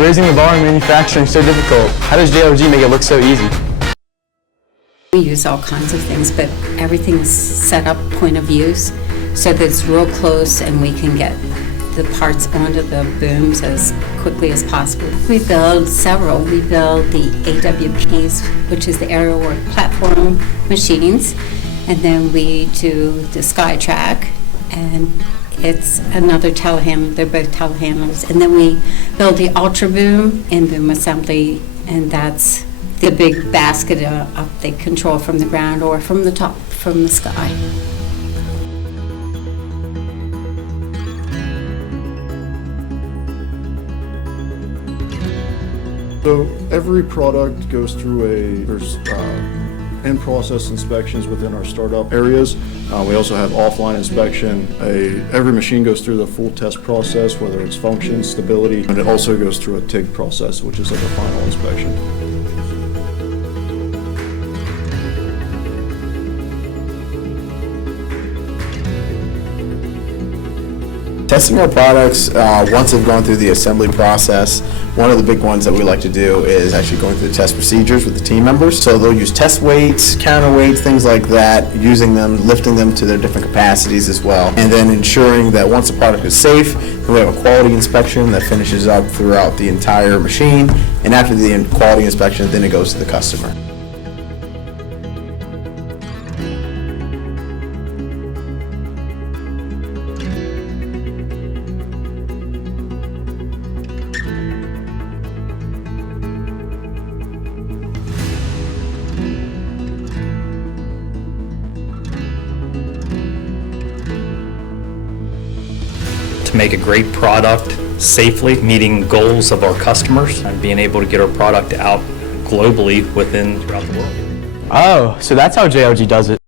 Raising the bar in manufacturing is so difficult. How does JLG make it look so easy? We use all kinds of things, but everything is set up point of use so that it's real close and we can get the parts onto the booms as quickly as possible. We build several. We build the AWPs, which is the aerial work platform machines, and then we do the SkyTrack, and it's another telehandler. They're both telehandlers. And then we build the Ultra Boom and boom assembly, and that's the big basket they control from the ground or from the top, from the sky. So every product goes through there's in-process inspections within our startup areas. We also have offline inspection. Every machine goes through the full test process, whether it's function, stability, and it also goes through a TIG process, which is like a final inspection. Testing our products, once they've gone through the assembly process, one of the big ones that we like to do is actually going through the test procedures with the team members. So they'll use test weights, counterweights, things like that, using them, lifting them to their different capacities as well. And then ensuring that once the product is safe, we have a quality inspection that finishes up throughout the entire machine. And after the quality inspection, then it goes to the customer. To make a great product safely, meeting goals of our customers, and being able to get our product out globally throughout the world. Oh, so that's how JLG does it.